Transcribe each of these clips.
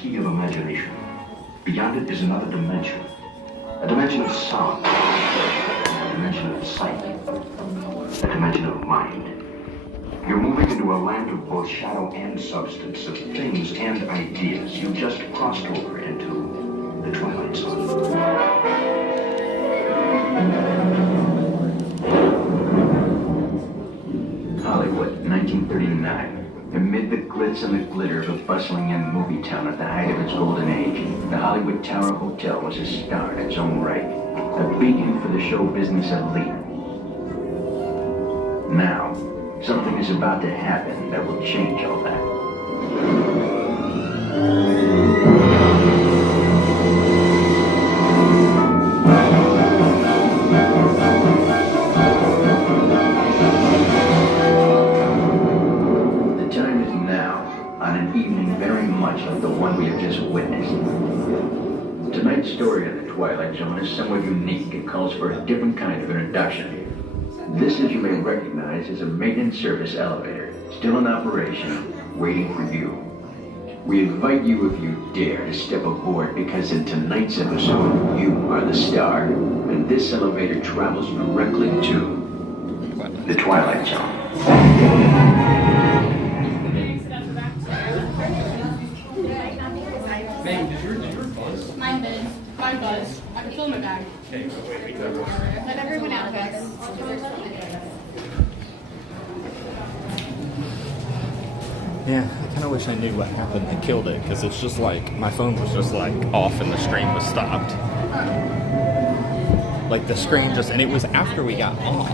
key of imagination. Beyond it is another dimension. A dimension of sound. A dimension of sight. A dimension of mind. You're moving into a land of both shadow and substance, of things and ideas. You just crossed over into the Twilight Zone. Hollywood, 1939. Amid the glitz and the glitter of a bustling young movie town at the height of its golden age, the Hollywood Tower Hotel was a star in its own right, a beacon for the show business elite. Now, something is about to happen that will change all that. Like the one we have just witnessed. Tonight's story of the Twilight Zone is somewhat unique. It calls for a different kind of introduction. This, as you may recognize, is a maintenance service elevator, still in operation, waiting for you. We invite you, if you dare, to step aboard, because in tonight's episode, you are the star, and this elevator travels directly to the Twilight Zone. Mine does. I can fill my bag. Okay, so wait, we got Let everyone out, guys. Yeah, I kind of wish I knew what happened that killed it, because it's just like, my phone was just like off and the screen was stopped. Like the screen just, and it was after we got off,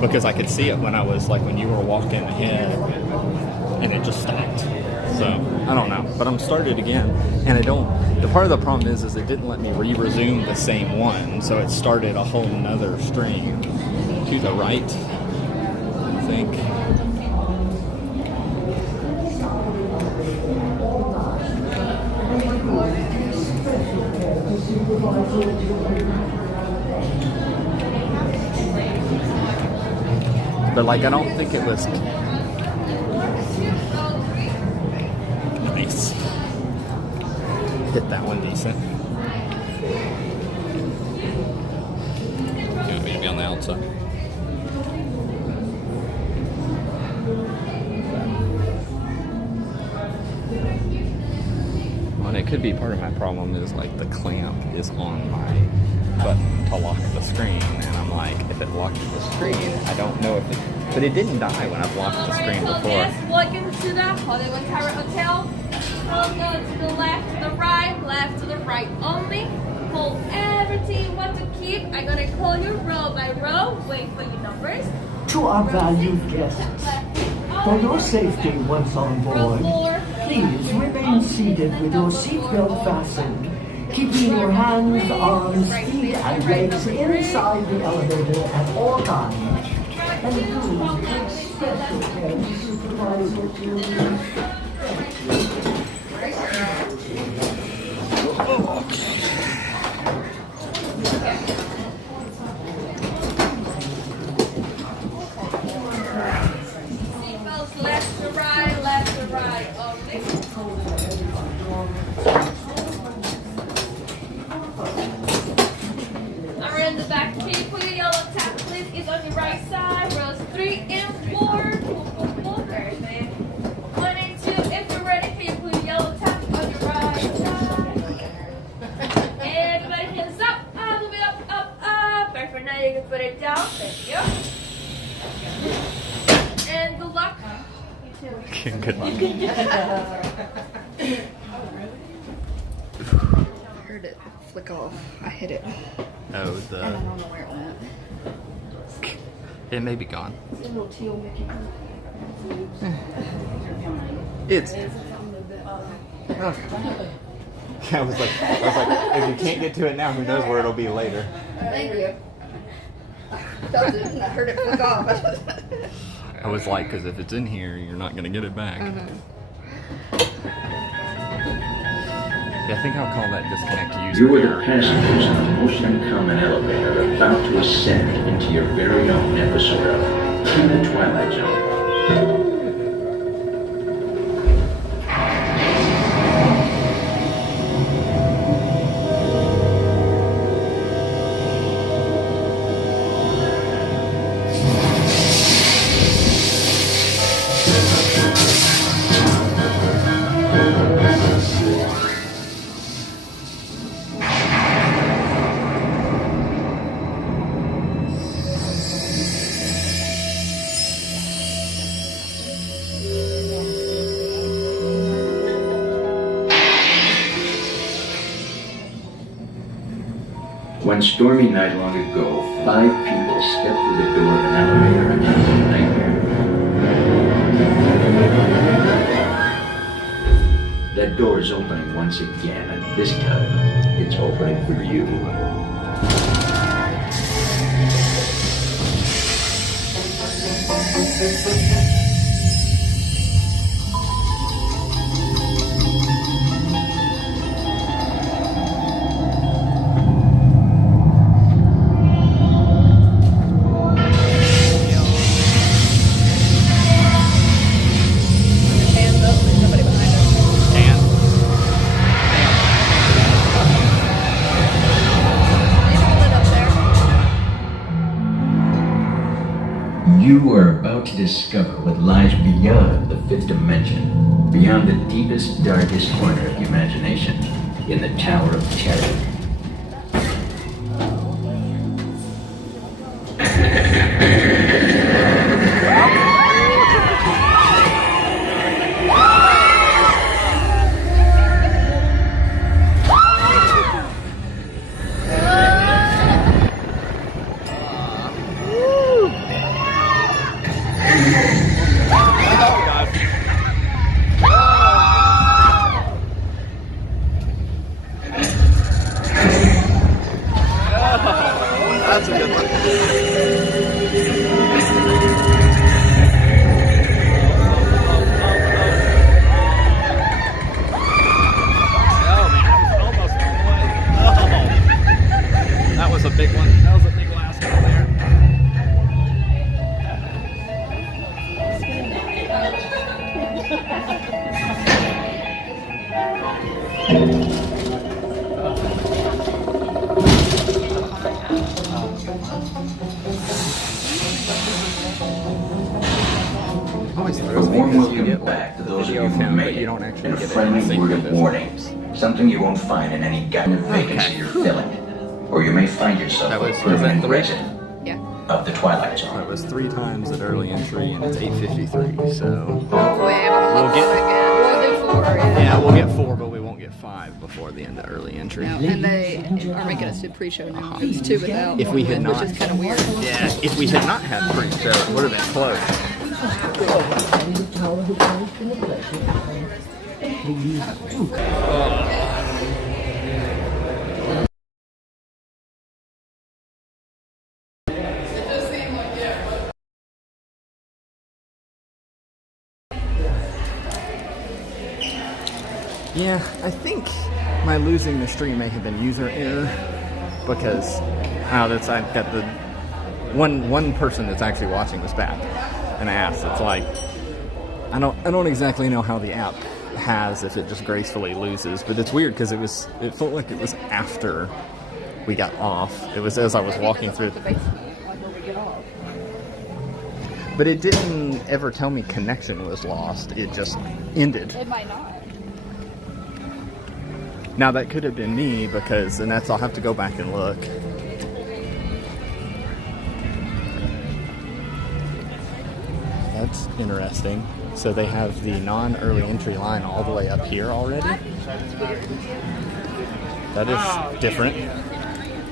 because I could see it when I was like, when you were walking ahead, and it just stopped. So, I don't know, but I'm started again, and the part of the problem is it didn't let me re-resume the same one, so it started a whole nother stream to the right, I think. But like, I don't think it was... Nice. Hit that one decent. You want me to be on the outside? Well, it could be part of my problem is like the clamp is on my button to lock the screen, and I'm like, if it locked the screen, I don't know if it... But it didn't die when I've locked the screen before. Welcome to the Hollywood Tower Hotel. We'll go to the left, to the right only. Hold everything you want to keep. I'm gonna call you row by row. Wait for your numbers. To our valued guests, for your safety once on board, please remain seated with your seatbelt fastened, keeping your hands, arms, feet, and legs inside the elevator at all times. And do take special care to supervise your children. Seatbelts left to right only. Around the back, can you put your yellow tap, please? It's on the right side. Rows 3 and 4. Perfect. 1 and 2. If you're ready, can you put your yellow tap on your right side? Everybody hands up. Move it up. Perfect. Now you can put it down. Thank you. And good luck. You too. Good luck. I heard it flick off. I hit it. Oh, And I don't know where it went. it may be gone. It's a little teal Mickey. It's... I was like, if you can't get to it now, who knows where it'll be later. Thank you. I heard it flick off. I was like, because if it's in here, you're not going to get it back. Yeah, I think I'll call that disconnect user. You are the passengers in the most uncommon elevator about to ascend into your very own episode of the Twilight Zone. One stormy night long ago, 5 people stepped through the door of an elevator and it was a nightmare. That door is opening once again, and this time, it's opening for you. Hands up, there's somebody behind us. Dan. He's holding up there. You are about to discover what lies beyond the 5th dimension, beyond the deepest, darkest corner of the imagination, in the Tower of Terror. That's a good one. Oh man, that was almost oh. That was a big one. That was a big last one there. Always A throws me warm because you welcome get back to the those of video you who cam, made but it, you don't actually and a get friendly it. word of warning. Something you won't find in any government vacancy you're filling. Or you may find yourself That a was permanent three? resident Yeah. of the Twilight It Zone. was 3 times at early entry, and it's 8:53. So We'll get- again. We'll do 4. yeah, we'll get 4, but we won't get 5 before the end of early entry. No, and they are making us do pre-show now. It was 2 without. If we had not- which is kind of weird. Yeah, if we had not had pre-show, it would have been close. Yeah, I think my losing the stream may have been user error because I've got the one person that's actually watching this back and I asked. It's like I don't exactly know how the app has if it just gracefully loses, but it's weird because it felt like it was after we got off. It was as I was walking through. The basement, like where we get off. But it didn't ever tell me connection was lost. It just ended. It might not. Now that could have been me because, and I'll have to go back and look. That's interesting. So they have the non-early entry line all the way up here already? That is different.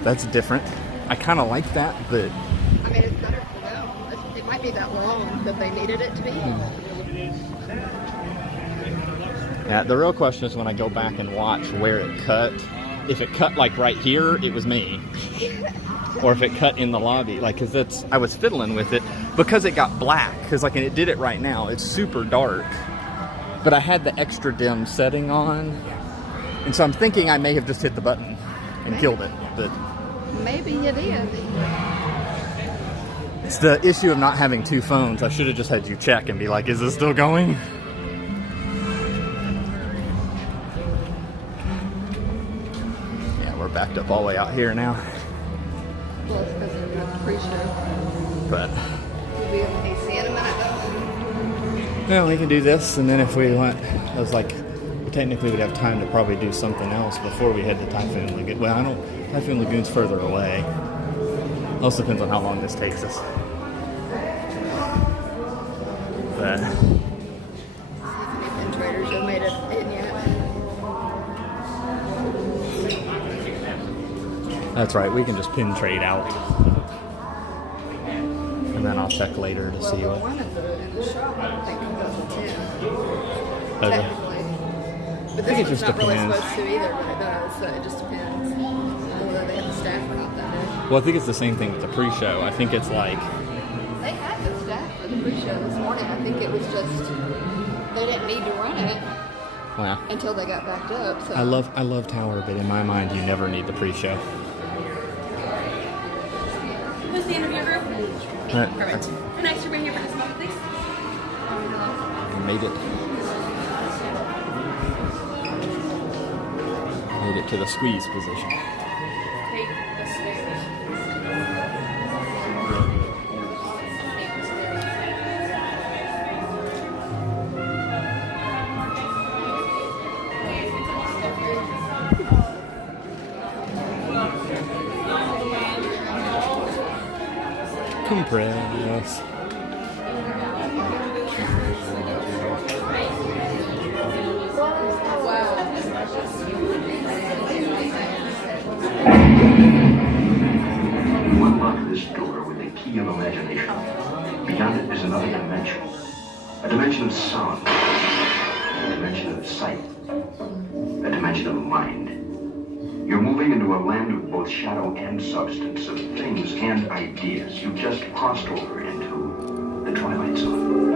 That's different. I kind of like that, but... I mean, it's better for them. It might be that long that they needed it to be. Yeah, the real question is when I go back and watch where it cut. If it cut like right here, it was me. Or if it cut in the lobby, like, cause I was fiddling with it because it got black. Cause like, and it did it right now. It's super dark, but I had the extra dim setting on, and so I'm thinking I may have just hit the button and killed it. But Maybe you did. it's the issue of not having 2 phones. I should have just had you check and be like, "Is this still going?" We're backed up all the way out here now, Well, it's because they're doing the pre-show. but We'll be on AC in a minute, though. well, we can do this, and then if we want, I was like, we technically would have time to probably do something else before we head to Typhoon Lagoon. Well, Typhoon Lagoon's further away. Also depends on how long this takes us. But And traders have made it in yet. That's right, we can just pin trade out. And then I'll check later to see Well, what. one in the shop, I don't think comes up to 10. Okay. Technically. But think it this one's just not really depends. supposed to either, but it does, so it just depends on whether they have the staff or not that day. Well, I think it's the same thing with the pre-show. I think it's like, They had the staff for the pre-show this morning. I think it was just they didn't need to run it wow. until they got backed up. So I love Tower, but in my mind, you never need the pre-show. Who's the interview group? Right. Perfect. Next, you're here for this moment, please. We made it. Made it to the squeeze position. Take the stairs. Compress. You unlock this door with the key of imagination. Beyond it is another dimension. A dimension of sound. A dimension of sight. A dimension of mind. You're moving into a land of both shadow and substance, of things and ideas. You just crossed over into the Twilight Zone.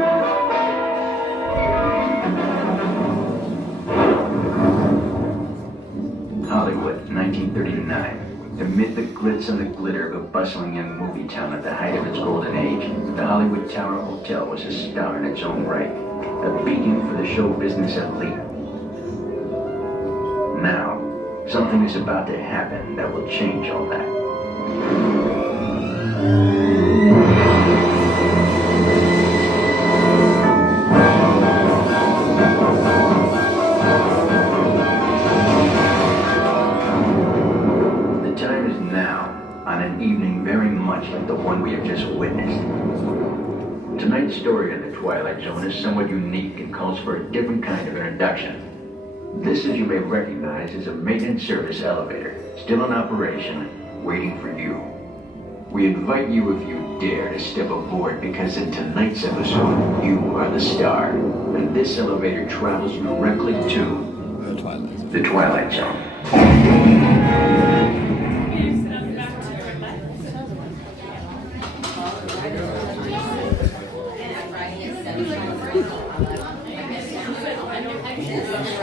Hollywood, 1939. Amid the glitz and the glitter of a bustling young movie town at the height of its golden age, the Hollywood Tower Hotel was a star in its own right, a beacon for the show business elite. Now, something is about to happen that will change all that. The time is now, on an evening very much like the one we have just witnessed. Tonight's story in the Twilight Zone is somewhat unique and calls for a different kind of introduction. This, as you may recognize, is a maintenance service elevator, still in operation, waiting for you. We invite you, if you dare, to step aboard, because in tonight's episode, you are the star, and this elevator travels directly to the Twilight Zone.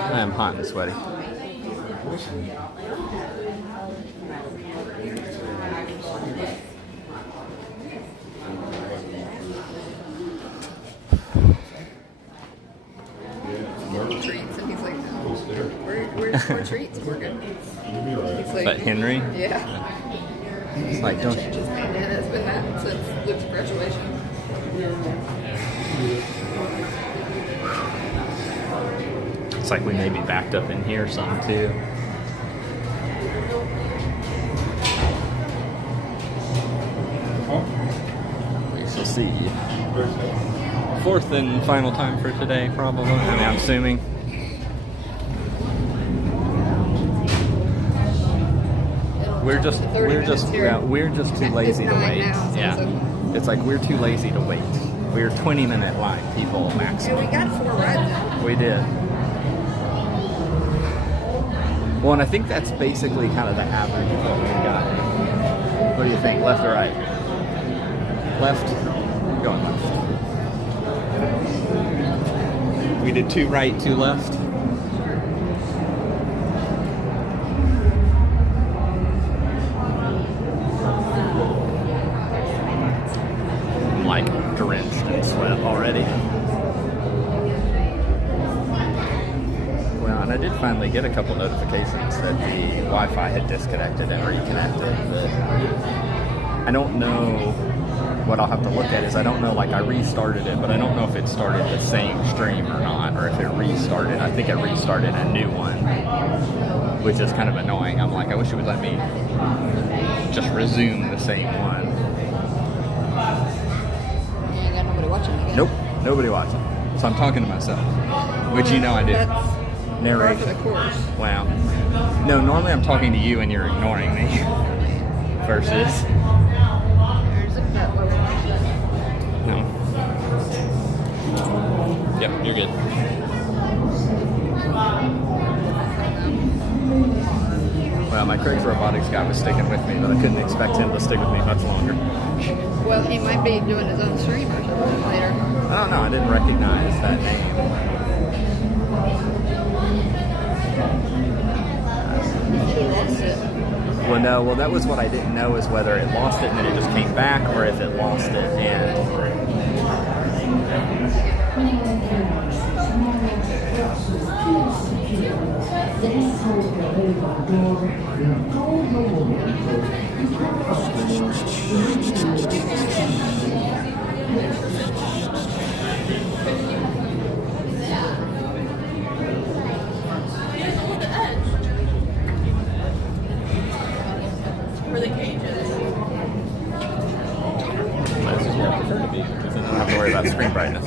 I am hot and sweaty. treats, and he's like, no, where's more treats? We're good. He's like, But Henry? yeah. It's like, don't Change his name, and it's been that since Luke's graduation. It's like we may be backed up in here some too. We shall see. Fourth and final time for today, probably. I mean, I'm assuming. We're just too lazy to wait. Now, so Yeah, it's like we're too lazy to wait. We're 20-minute line people maximum. we got 4 rides now. We did. Well, and I think that's basically kind of the average of what we've got. What do you think? Left or right? Left? Going left. We did 2 right, 2 left. I'm like drenched in sweat already. Well, and I did finally get a couple notifications that the Wi-Fi had disconnected and reconnected. But I don't know. What I'll have to look at is I don't know, like I restarted it, but I don't know if it started the same stream or not, or if it restarted. I think it restarted a new one, which is kind of annoying. I'm like, I wish it would let me just resume the same one. You ain't got nobody watching again. Nope, nobody watching. So I'm talking to myself, which you know I do. That's Narration. par for the course. Wow. No, normally I'm talking to you and you're ignoring me. versus. There's a cut where we watch that. No. Yep, you're good. Well, my Craig's Robotics guy was sticking with me, but I couldn't expect him to stick with me much longer. Well, he might be doing his own stream or something later. I don't know, I didn't recognize that name. He lost it. Well, no, well, that was what I didn't know, is whether it lost it and then it just came back, or if it lost it and... Where the cage is. That's just where I prefer to be, because then I don't have to worry about screen brightness.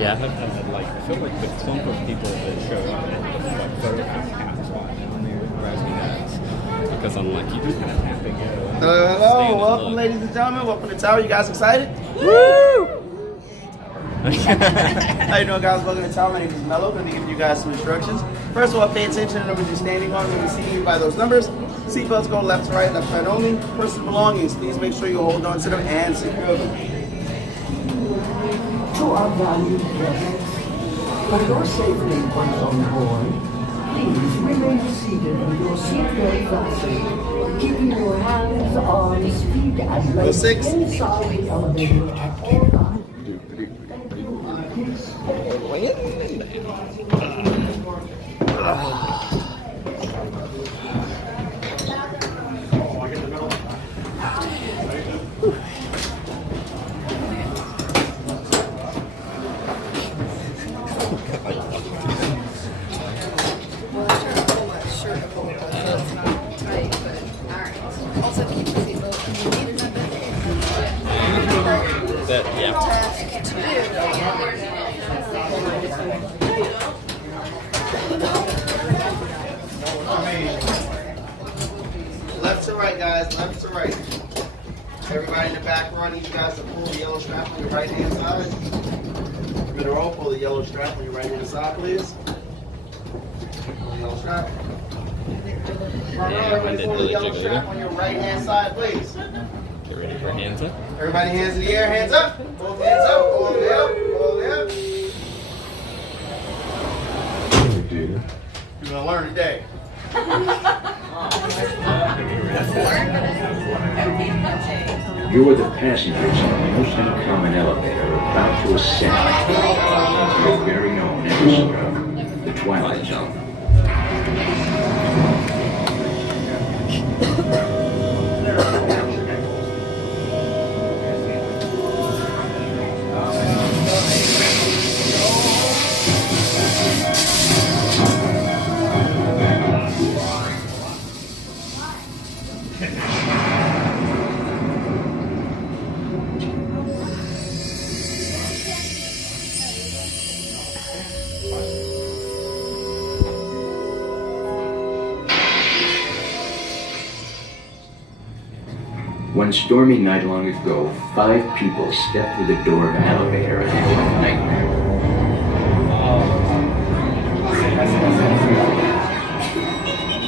Yeah, I've had like, I feel like the clump of people that show up and like photo caps on there drives me nuts. Because I'm like, you just kind of tapping it. Hello, welcome ladies and gentlemen, welcome to the tower. You guys excited? Woo! How you doing, guys? Welcome to the tower. My name is Mello. I'm going to be giving you guys some instructions. First of all, pay attention to the numbers you're standing on. When you see me by those numbers, seatbelts go left to right, left to right only. Personal belongings, please make sure you hold on to them and secure them. To our valued guests, for your safety once on board, please remain seated with your seatbelt fastened, keeping your hands, arms, feet, and legs six. inside the elevator at all times. Well, I tried to pull that shirt up a little bit, so it's not tight, but alright. Also, keep your seatbelt. You need another That, yeah. task to Left to right, guys, left to right. Everybody in the back row, I need you guys to pull the yellow strap on your right hand side. Middle row, pull the yellow strap on your right hand side, please. Pull the yellow strap. Front row, Yeah, I everybody didn't pull the really yellow jiggle strap either. on your right hand side, please. Get ready for hands up. Everybody hands in the air, hands up. Both hands up, all the way up, all the way up. You're gonna learn today. You're the passengers on the most uncommon elevator about to ascend to your very own episode of The Twilight Zone. One stormy night long ago, 5 people stepped through the door of an elevator and it was a nightmare.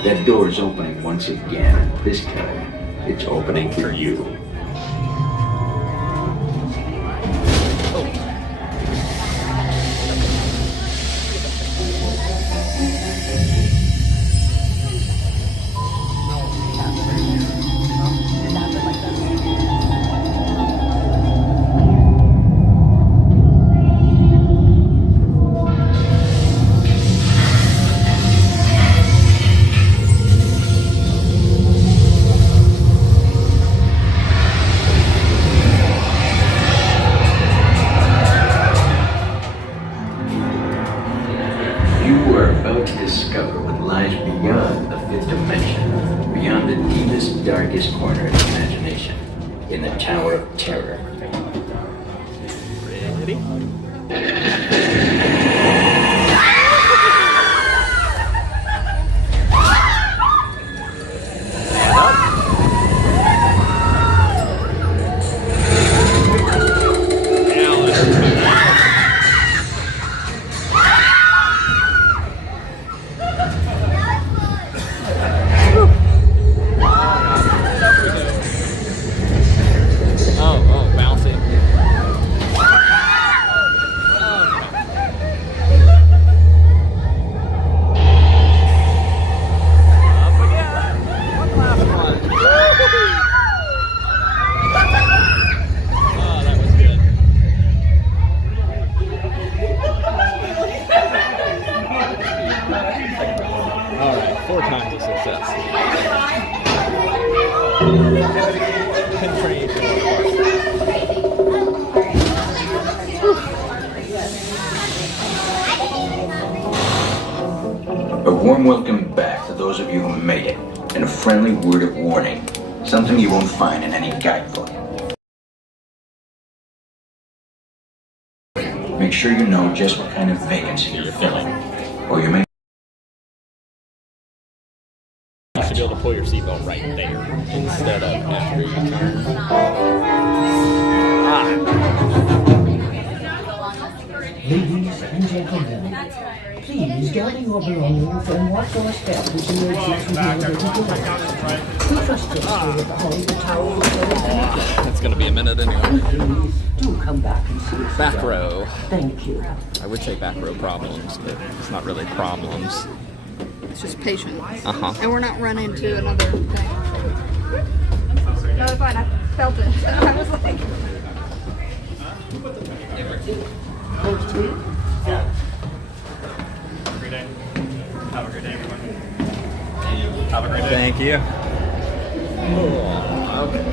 That door is opening once again. This time, it's opening for you. deepest, darkest corner of the imagination, in the Tower of Terror. Ready? A warm welcome back to those of you who made it, and a friendly word of warning, something you won't find in any guidebook. Make sure you know just what kind of vacancy you're filling, or you may... You should be able to pull your seatbelt right there instead of after you turn. Ladies and gentlemen, please gather your belongings and watch your step as you exit the elevator door. We trust you behind the tower. It's going to be a minute anyway. Please do come back and see us. Back again. row. Thank you. I would say back row problems, but it's not really problems. It's just patience. Uh-huh. And we're not running into another thing. No, it's fine. I felt it. I was like... Have a great day, everyone. Have a great day. Thank you. Oh, okay.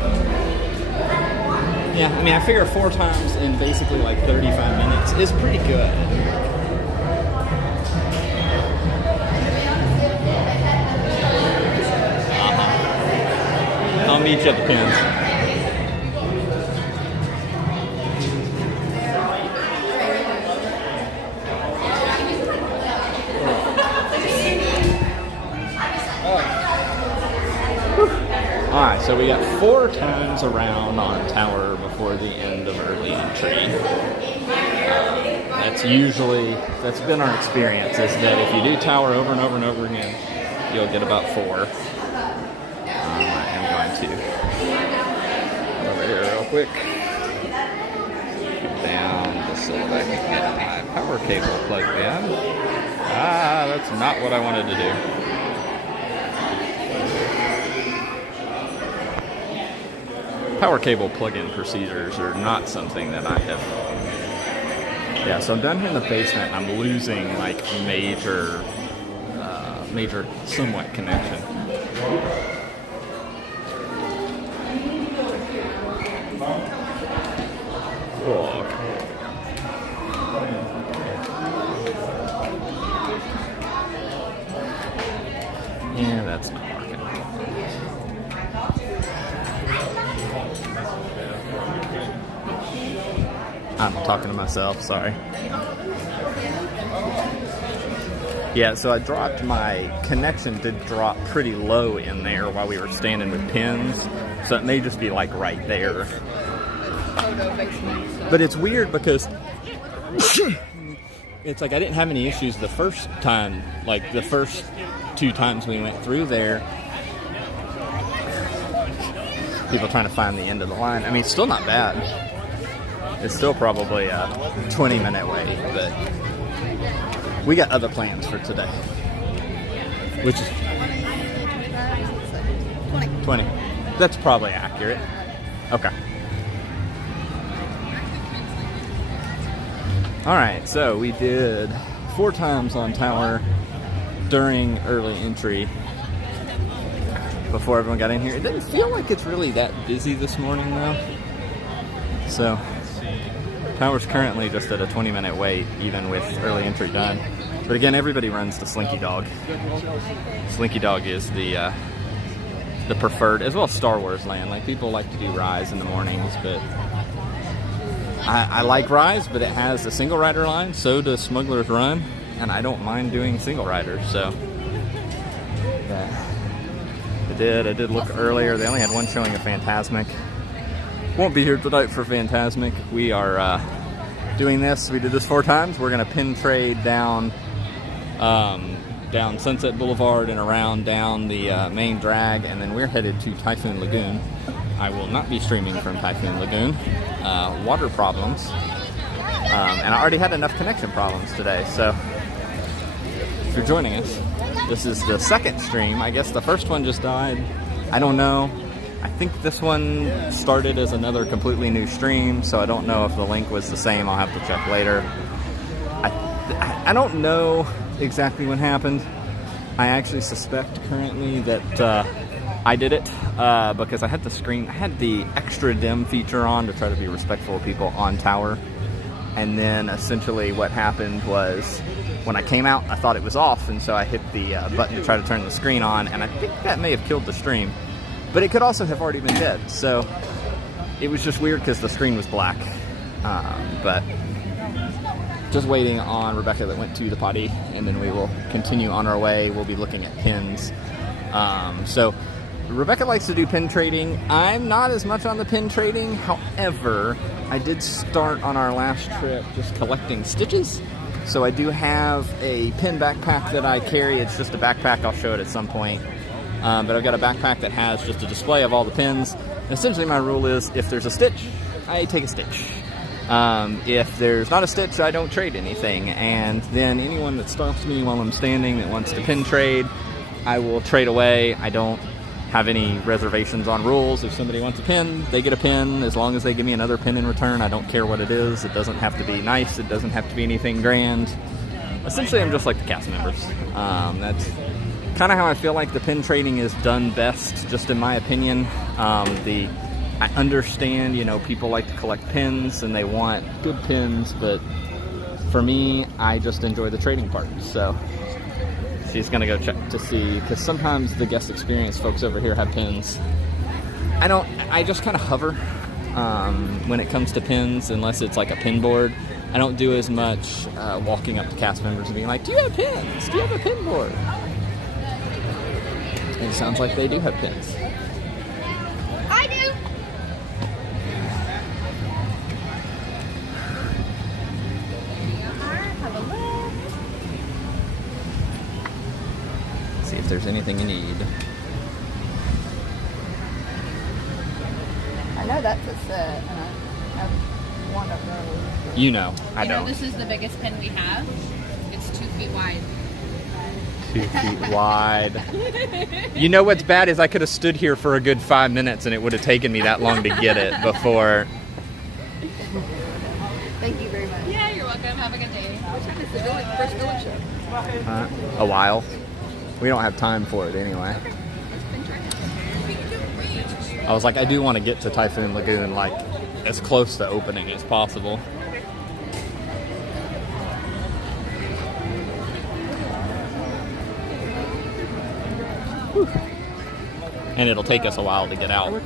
Yeah, I mean, I figure 4 times in basically like 35 minutes is pretty good. I'll meet you at the pins. Alright, so we got 4 times around on tower before the end of early entry. That's been our experience, is that if you do tower over and over and over again, you'll get about 4. I am going to over here real quick. Down just so that I can get my power cable plugged in. That's not what I wanted to do. Power cable plug-in procedures are not something that I have. Yeah, so I'm down here in the basement. I'm losing like major somewhat connection. Oh, okay. Yeah, that's not working. I'm talking to myself, sorry. Yeah, so I dropped my connection did drop pretty low in there while we were standing with pins. So it may just be like right there. But it's weird because it's like I didn't have any issues the first time, like the first 2 times we went through there. People trying to find the end of the line. I mean, it's still not bad. It's still probably a 20-minute wait, but we got other plans for today. Which is 20. That's probably accurate. Okay. Alright, so we did 4 times on tower during early entry before everyone got in here. It doesn't feel like it's really that busy this morning though. So tower's currently just at a 20-minute wait, even with early entry done. But again, everybody runs the Slinky Dog. Slinky Dog is the the preferred, as well as Star Wars Land. Like, people like to do Rise in the mornings, but I like Rise, but it has a single rider line. So does Smuggler's Run, and I don't mind doing single riders. So I did look earlier. They only had one showing of Phantasmic. Won't be here tonight for Phantasmic. We are doing this. We did this 4 times. We're gonna pin trade down Sunset Boulevard and around down the main drag, and then we're headed to Typhoon Lagoon. I will not be streaming from Typhoon Lagoon. Water problems, and I already had enough connection problems today. So if you're joining us, this is the second stream. I guess the first one just died. I don't know. I think this one started as another completely new stream, so I don't know if the link was the same. I'll have to check later. I don't know exactly what happened. I actually suspect currently that I did it because I had the extra dim feature on to try to be respectful of people on tower. And then essentially what happened was when I came out, I thought it was off, and so I hit the button to try to turn the screen on, and I think that may have killed the stream. But it could also have already been dead, so it was just weird because the screen was black. But just waiting on Rebecca that went to the potty, and then we will continue on our way. We'll be looking at pins. So Rebecca likes to do pin trading. I'm not as much on the pin trading. However, I did start on our last trip just collecting stitches. So I do have a pin backpack that I carry. It's just a backpack. I'll show it at some point. But I've got a backpack that has just a display of all the pins. And essentially my rule is if there's a stitch, I take a stitch. If there's not a stitch, I don't trade anything. And then anyone that stops me while I'm standing that wants to pin trade, I will trade away. I don't have any reservations on rules. If somebody wants a pin, they get a pin. As long as they give me another pin in return, I don't care what it is. It doesn't have to be nice. It doesn't have to be anything grand. Essentially, I'm just like the cast members. That's kind of how I feel like the pin trading is done best, just in my opinion. I understand, people like to collect pins and they want good pins, but for me, I just enjoy the trading part. So she's gonna go check to see, because sometimes the guest experience folks over here have pins. I just kind of hover when it comes to pins, unless it's like a pin board. I don't do as much walking up to cast members and being like, do you have pins? Do you have a pin board? And it sounds like they do have pins. I do. Have a look. See if there's anything you need. I know that's a set, and I want of those. I don't. This is the biggest pin we have. It's 2 feet wide. 2 feet wide. You know what's bad is I could have stood here for a good 5 minutes and it would have taken me that long to get it before. Thank you very much. Yeah, you're welcome. Have a good day. What time is the first village show? A while. We don't have time for it anyway. I was like, I do want to get to Typhoon Lagoon like as close to opening as possible. And it'll take us a while to get out.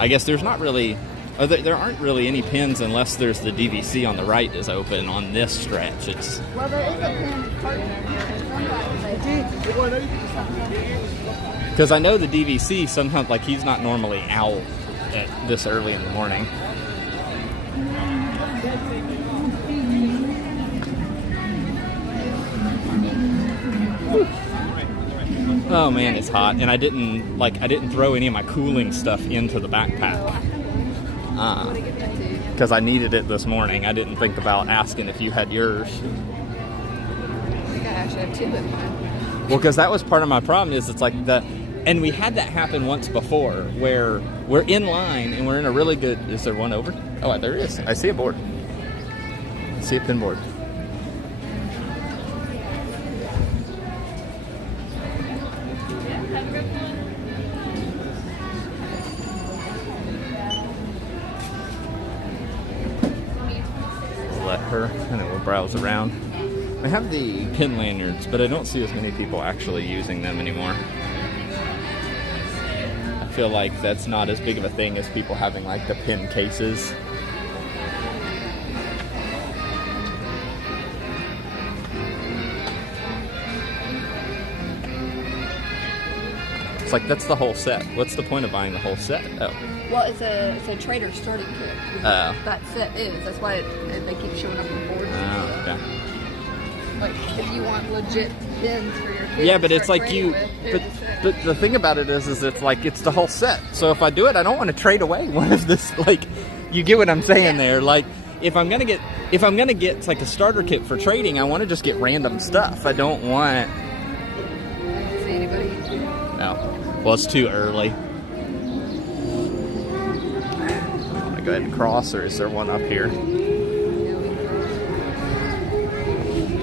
I guess there's not really, there aren't really any pins unless there's the DVC on the right is open on this stretch. Well, there is a pin partner. Because I know the DVC sometimes, like, he's not normally out at this early in the morning. Oh man, it's hot, and I didn't throw any of my cooling stuff into the backpack because I needed it this morning. I didn't think about asking if you had yours. I think I actually have 2 in mine. Well, because that was part of my problem. Is it's like and we had that happen once before, where we're in line and we're in a really good. Is there one over? Oh, there is. I see a board. I see a pin board. And then we'll browse around. I have the pin lanyards, but I don't see as many people actually using them anymore. feel like that's not as big of a thing as people having like the pin cases. It's like, that's the whole set. What's the point of buying the whole set? Oh. Well, it's a trader starting kit. Oh. That set is. That's why they keep showing up on boards. Oh, okay. Like, if you want legit pins for your kids. Yeah, but to it's start like trading you, with, here's the set. but the thing about it is it's like, it's the whole set. So if I do it, I don't want to trade away one of this, like, you get what I'm saying there. Like, if I'm gonna get like a starter kit for trading, I want to just get random stuff. I don't want. See anybody? No. Well, it's too early. I'm gonna go ahead and cross, or is there one up here?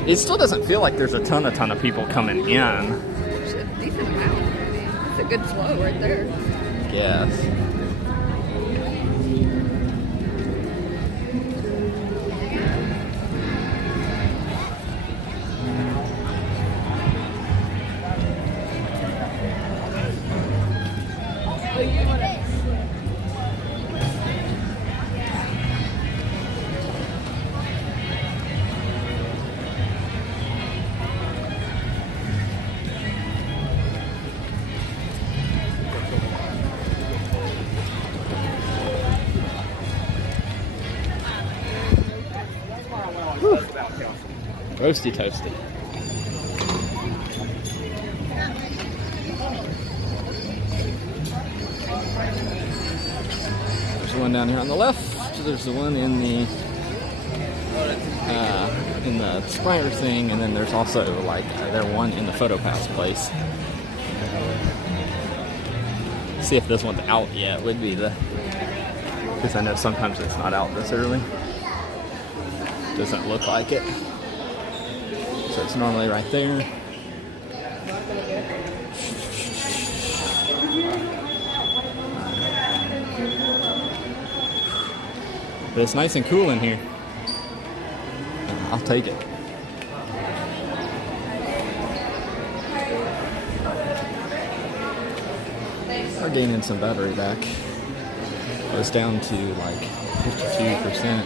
It still doesn't feel like there's a ton of people coming in. There's a decent amount. I mean, it's a good flow right there. Yes. Roasty toasty. There's one down here on the left. There's the one in the Spire thing, and then there's also like there's one in the PhotoPass place. See if this one's out yet. Would be the, because I know sometimes it's not out this early. Doesn't look like it. So it's normally right there. But it's nice and cool in here. I'll take it. We're gaining some battery back. It was down to like 52%.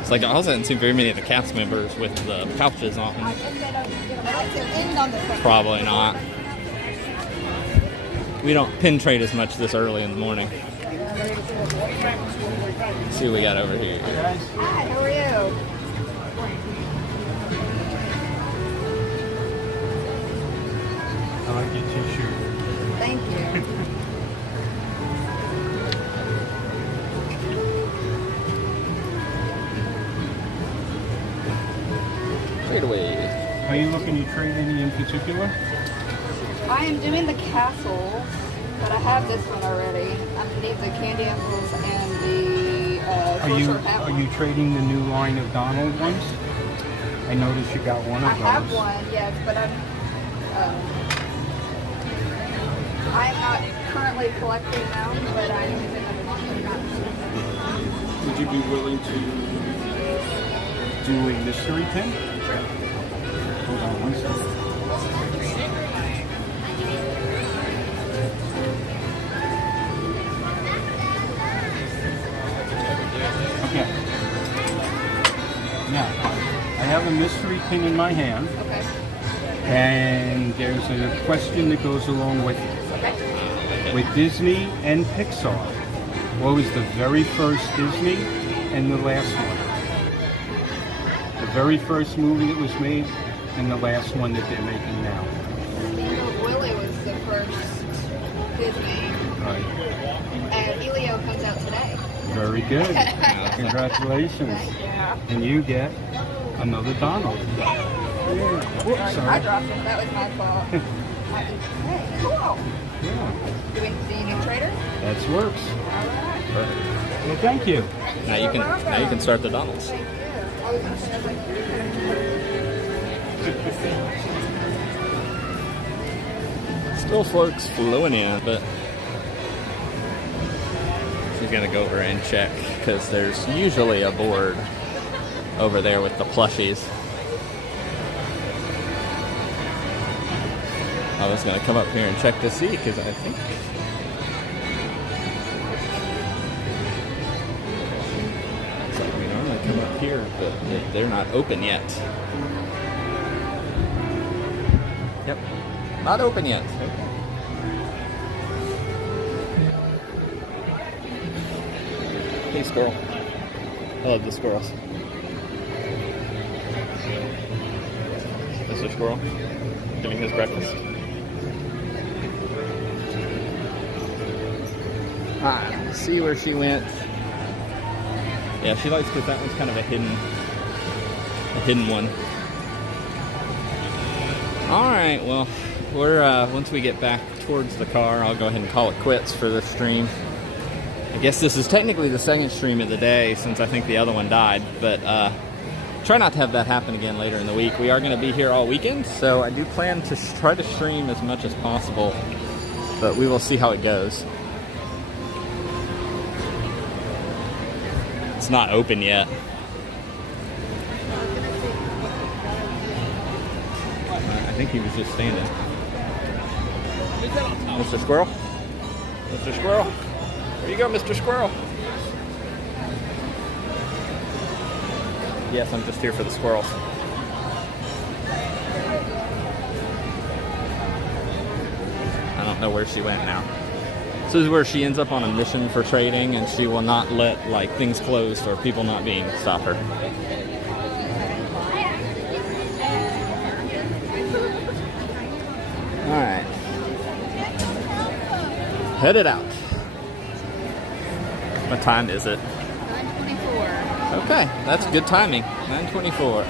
It's like I also haven't seen very many of the cast members with the pouches on. Probably not. We don't pin trade as much this early in the morning. Let's see what we got over here. Hi, how are you? I like your t-shirt. Thank you. Trade away. Are you looking to trade any in particular? I am doing the castle, but I have this one already. I need the candy apples and the Are you trading the new line of Donald ones? I noticed you got one of those. I have one, yes, but I'm not currently collecting them, but I'm using them. Would you be willing to do a mystery pin? Sure. Hold on one second. Okay. Now, I have a mystery pin in my hand, Okay. and there's a question that goes along with it. Okay. With Disney and Pixar, what was the very first Disney and the last one? The very first movie that was made and the last one that they're making now. Steamboat Willie was the first Disney, Right. and Elio comes out today. Very good. Congratulations. Yeah. And you get another Donald. Yeah. Whoops, I sorry. dropped it. That was my fault. Hey, cool. Yeah, Do you need a trader? that works. All right. Well, thank you. Now you can start the Donalds. Thank you. I was gonna say, I was like, Still folks flowing in, but she's gonna go over and check because there's usually a board over there with the plushies. I was gonna come up here and check to see because I think looks like we normally come up here, but they're not open yet. Yep, not open yet. Hey, squirrel. I love the squirrels. Mr. Squirrel, giving his breakfast. Alright, see where she went. Yeah, she likes because that one's kind of a hidden one. Alright, well, we're once we get back towards the car, I'll go ahead and call it quits for this stream. I guess this is technically the second stream of the day since I think the other one died, but try not to have that happen again later in the week. We are going to be here all weekend, so I do plan to try to stream as much as possible, but we will see how it goes. It's not open yet. I think he was just standing. Mr. Squirrel? Mr. Squirrel? Where you go, Mr. Squirrel? Yes, I'm just here for the squirrels. I don't know where she went now. This is where she ends up on a mission for trading, and she will not let like things closed or people not being stop her. All right, headed out. What time is it? 9:24. Okay, that's good timing. 9:24.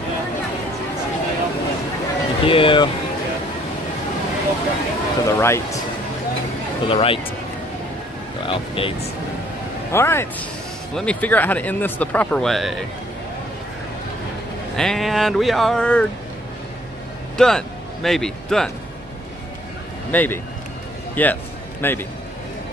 Thank you. To the right. To the right. Go out the gates. Alright, let me figure out how to end this the proper way. And we are done. Maybe. Done. Maybe. Yes, maybe.